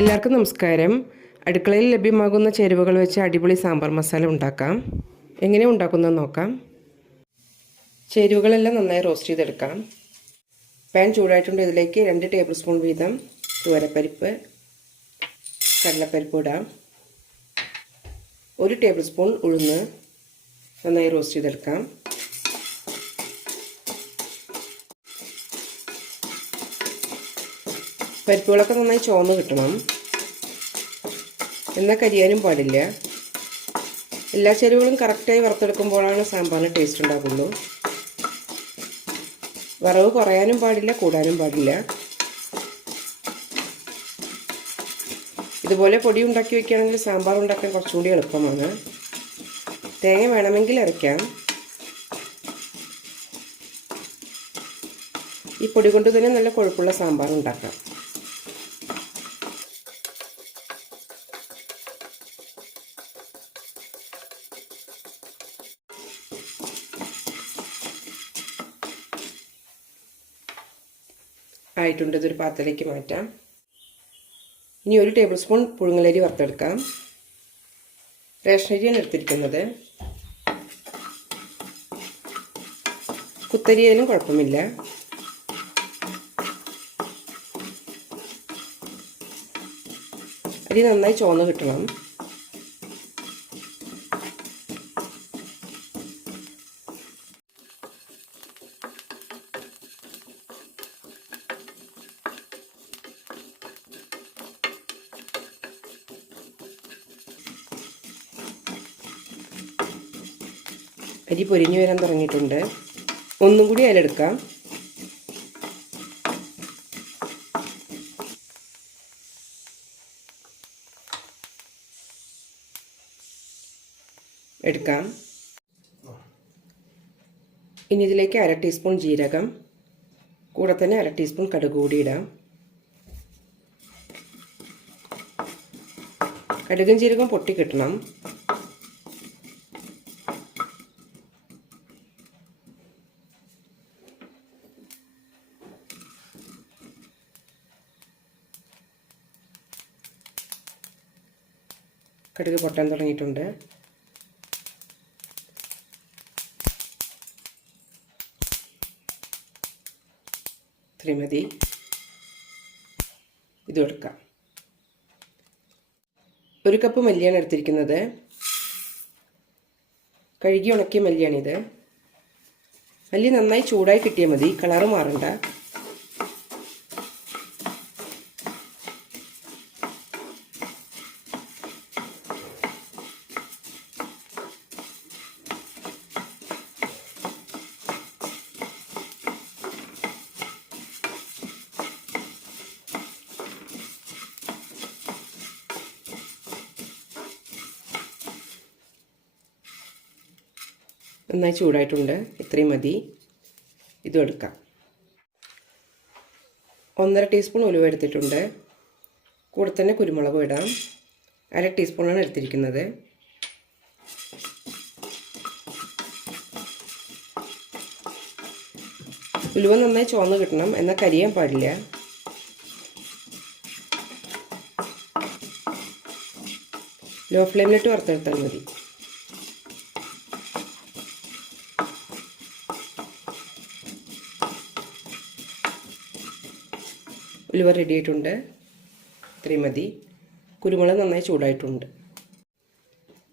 എല്ലാവർക്കും നമസ്കാരം. അടുക്കളയിൽ ലഭ്യമാകുന്ന ചേരുവകൾ വെച്ച് അടിപൊളി സാമ്പാർ മസാല ഉണ്ടാക്കാം. എങ്ങനെ ഉണ്ടാക്കുന്നത് നോക്കാം. ചേരുവകളെല്ലാം നന്നായി റോസ്റ്റ് ചെയ്തെടുക്കാം. പാൻ ചൂടായിട്ടുണ്ട്. ഇതിലേക്ക് രണ്ട് ടേബിൾ സ്പൂൺ വീതം തുവരപ്പരിപ്പ് കടലപ്പരിപ്പ് ഇടാം. ഒരു ടേബിൾ സ്പൂൺ ഉഴുന്ന് നന്നായി റോസ്റ്റ് ചെയ്തെടുക്കാം. പരിപ്പുകളൊക്കെ നന്നായി ചുവന്ന് കിട്ടണം. എന്നാൽ കരിയാനും പാടില്ല. എല്ലാ ചേരുവകളും കറക്റ്റായി വറുത്തെടുക്കുമ്പോഴാണ് സാമ്പാറിന് ടേസ്റ്റ് ഉണ്ടാകുള്ളൂ. വറവ് കുറയാനും പാടില്ല കൂടാനും പാടില്ല. ഇതുപോലെ പൊടി ഉണ്ടാക്കി വയ്ക്കുകയാണെങ്കിൽ സാമ്പാർ ഉണ്ടാക്കാൻ കുറച്ചുകൂടി എളുപ്പമാണ്. തേങ്ങ വേണമെങ്കിൽ അരയ്ക്കാം. ഈ പൊടി കൊണ്ട് തന്നെ നല്ല കൊഴുപ്പുള്ള സാമ്പാർ ഉണ്ടാക്കാം. ആയിട്ടുണ്ട്. ഇതൊരു പാത്രത്തിലേക്ക് മാറ്റാം. ഇനി ഒരു ടേബിൾ സ്പൂൺ പുഴുങ്ങലരി വറുത്തെടുക്കാം. റേഷൻ അരിയാണ് എടുത്തിരിക്കുന്നത്. കുത്തരിയായാലും കുഴപ്പമില്ല. അരി നന്നായി ചോന്ന് കിട്ടണം. അരി പൊരിഞ്ഞു വരാൻ തുടങ്ങിയിട്ടുണ്ട്. ഒന്നും കൂടി അതിലെടുക്കാം. എടുക്കാം. ഇനി ഇതിലേക്ക് അര ടീസ്പൂൺ ജീരകം. കൂടെ തന്നെ അര ടീസ്പൂൺ കടുക് കൂടി ഇടാം. കടുകും ജീരകം പൊട്ടി കിട്ടണം. കടുക് പൊട്ടാൻ തുടങ്ങിയിട്ടുണ്ട്. ഇത്രയും മതി. ഇതും എടുക്കാം. ഒരു കപ്പ് മല്ലിയാണ് എടുത്തിരിക്കുന്നത്. കഴുകി ഉണക്കിയ മല്ലിയാണിത്. മല്ലി നന്നായി ചൂടായി കിട്ടിയാൽ മതി. കളറ് മാറണ്ട. നന്നായി ചൂടായിട്ടുണ്ട്. ഇത്രയും മതി. ഇതും എടുക്കാം. ഒന്നര ടീസ്പൂൺ ഉലുവ എടുത്തിട്ടുണ്ട്. കൂടെ തന്നെ കുരുമുളകും ഇടാം. അര ടീസ്പൂണാണ് എടുത്തിരിക്കുന്നത്. ഉലുവ നന്നായി ചുവന്ന് കിട്ടണം. എന്നാൽ കരിയാൻ പാടില്ല. ലോ ഫ്ലെയിമിലിട്ട് വറുത്തെടുത്താൽ മതി. ഉലുവ റെഡി ആയിട്ടുണ്ട്. ഇത്രയും മതി. കുരുമുളക് നന്നായി ചൂടായിട്ടുണ്ട്.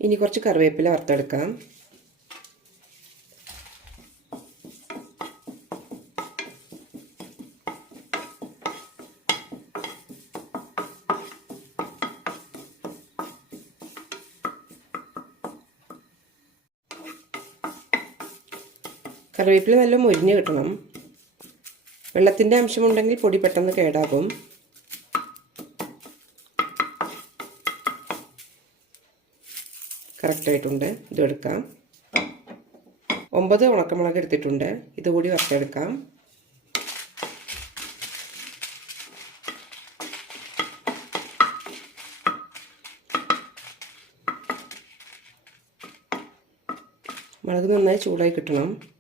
ഇനി കുറച്ച് കറിവേപ്പില വറുത്തെടുക്കാം. കറിവേപ്പില നല്ല മുരിഞ്ഞ് കിട്ടണം. വെള്ളത്തിന്റെ അംശമുണ്ടെങ്കിൽ പൊടി പെട്ടെന്ന് കേടാകും. കറക്റ്റായിട്ടുണ്ട് ഇത് എടുക്കാം. ഒമ്പത് ഉണക്കമുളക് എടുത്തിട്ടുണ്ട്. ഇതുകൂടി വറുത്തെടുക്കാം. മുളക് നന്നായി ചൂടായി കിട്ടണം.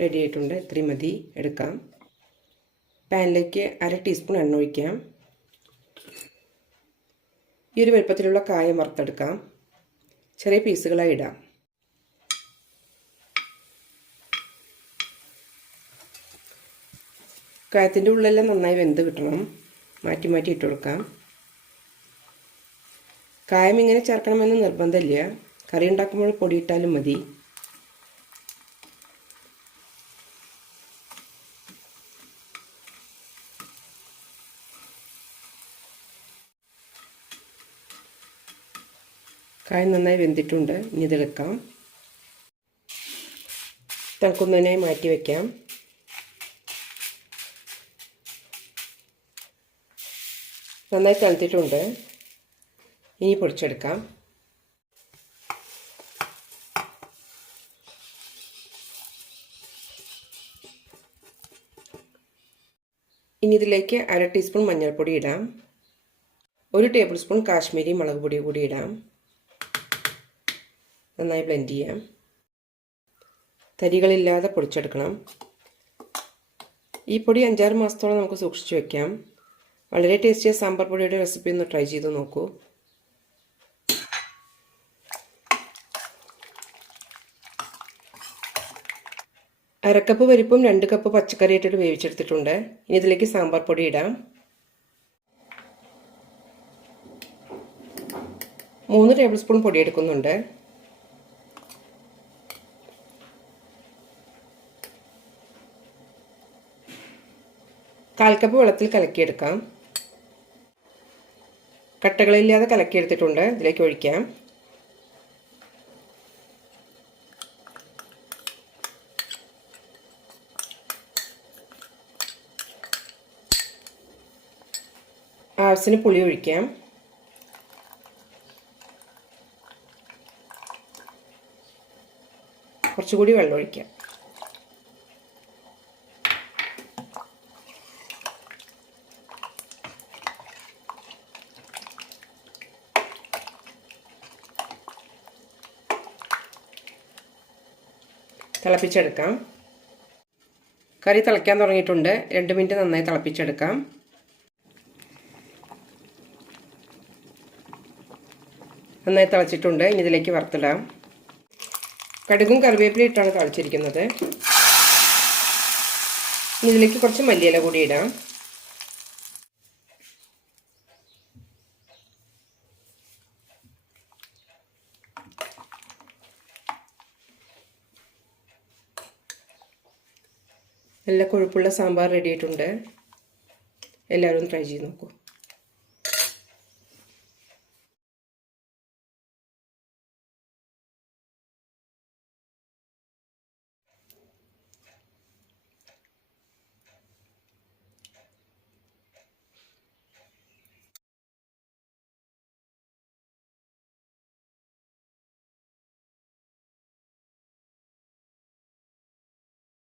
റെഡി ആയിട്ടുണ്ട് ഇത്രയും മതി. എടുക്കാം. പാനിലേക്ക് അര ടീസ്പൂൺ എണ്ണ ഒഴിക്കാം. ഈ ഒരു വലുപ്പത്തിലുള്ള കായം വറുത്തെടുക്കാം. ചെറിയ പീസുകളായി ഇടാം. കായത്തിന്റെ ഉള്ളെല്ലാം നന്നായി വെന്ത് കിട്ടണം. മാറ്റി മാറ്റി ഇട്ട് കൊടുക്കാം. കായം ഇങ്ങനെ ചേർക്കണമെന്ന് നിർബന്ധമില്ല. കറി ഉണ്ടാക്കുമ്പോൾ പൊടിയിട്ടാലും മതി. കായം നന്നായി വെന്തിട്ടുണ്ട്. ഇനി ഇതെടുക്കാം തിളക്കുന്നതിനായി മാറ്റി വയ്ക്കാം നന്നായി തണുത്തിട്ടുണ്ട്. ഇനി പൊടിച്ചെടുക്കാം. ഇനി ഇതിലേക്ക് അര ടീസ്പൂൺ മഞ്ഞൾപ്പൊടി ഇടാം. ഒരു ടേബിൾ സ്പൂൺ കാശ്മീരി മുളക് പൊടി കൂടി ഇടാം. നന്നായി ബ്ലെൻഡ് ചെയ്യാം. തരികളില്ലാതെ പൊടിച്ചെടുക്കണം. ഈ പൊടി അഞ്ചാറ് മാസത്തോളം നമുക്ക് സൂക്ഷിച്ചു വെക്കാം. വളരെ ടേസ്റ്റിയ സാമ്പാർ പൊടിയുടെ റെസിപ്പി ഒന്ന് ട്രൈ ചെയ്ത് നോക്കൂ. അരക്കപ്പ് പരിപ്പും രണ്ട് കപ്പ് പച്ചക്കറി ഇട്ടിട്ട് വേവിച്ചെടുത്തിട്ടുണ്ട്. ഇനി ഇതിലേക്ക് സാമ്പാർ പൊടി ഇടാം. മൂന്ന് ടേബിൾ സ്പൂൺ പൊടി എടുക്കുന്നുണ്ട്. കാൽ കപ്പ് വെള്ളത്തിൽ കലക്കിയെടുക്കാം. കട്ടകളില്ലാതെ കലക്കിയെടുത്തിട്ടുണ്ട്. ഇതിലേക്ക് ഒഴിക്കാം. ആവശ്യത്തിന് പുളി ഒഴിക്കാം. കുറച്ചുകൂടി വെള്ളം ഒഴിക്കാം. തിളപ്പിച്ചെടുക്കാം. കറി തിളയ്ക്കാൻ തുടങ്ങിയിട്ടുണ്ട്. രണ്ട് മിനിറ്റ് നന്നായി തിളപ്പിച്ചെടുക്കാം. നന്നായി തിളച്ചിട്ടുണ്ട്. ഇനി ഇതിലേക്ക് വറുത്തിടാം. കടുകും കറിവേപ്പിലയും ഇട്ടാണ് തിളച്ചിരിക്കുന്നത്. ഇനി ഇതിലേക്ക് കുറച്ച് മല്ലിയില കൂടി ഇടാം. നല്ല കൊഴുപ്പുള്ള സാമ്പാർ റെഡി ആയിട്ടുണ്ട്. എല്ലാവരും ട്രൈ ചെയ്ത് നോക്കൂ.